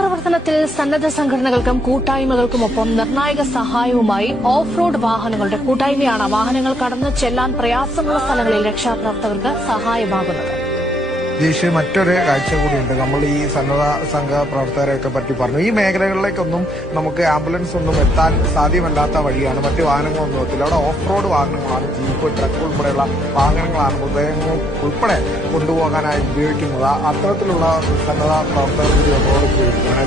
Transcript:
രക്ഷാപ്രവർത്തനത്തിൽ സന്നദ്ധ സംഘടനകൾക്കും കൂട്ടായ്മകൾക്കുമൊപ്പം നിർണായക സഹായവുമായി ഓഫ് റോഡ് വാഹനങ്ങളുടെ കൂട്ടായ്മയാണ് വാഹനങ്ങൾ കടന്നു ചെല്ലാൻ പ്രയാസമുള്ള സ്ഥലങ്ങളിൽ രക്ഷാപ്രവർത്തകർക്ക് സഹായമാകുന്നത്. ദേശീയ മറ്റൊരു കാഴ്ച കൂടിയുണ്ട്. നമ്മൾ ഈ സന്നദ്ധ സംഘ പ്രവർത്തകരെയൊക്കെ പറ്റി പറഞ്ഞു. ഈ മേഖലകളിലേക്കൊന്നും നമുക്ക് ആംബുലൻസ് ഒന്നും എത്താൻ സാധ്യമല്ലാത്ത വഴിയാണ്. മറ്റ് വാഹനങ്ങളൊന്നും എത്തില്ല. അവിടെ ഓഫ് റോഡ് വാഹനങ്ങളാണ്, ജീപ്പ്, ട്രക്ക് ഉൾപ്പെടെയുള്ള വാഹനങ്ങളാണ് മൃതദേഹങ്ങൾ ഉൾപ്പെടെ കൊണ്ടുപോകാനായി ഉപയോഗിക്കുന്നത്. അത്തരത്തിലുള്ള സന്നദ്ധ പ്രവർത്തകർ കൂടി നമ്മളോട് ചോദിക്കുകയാണ്.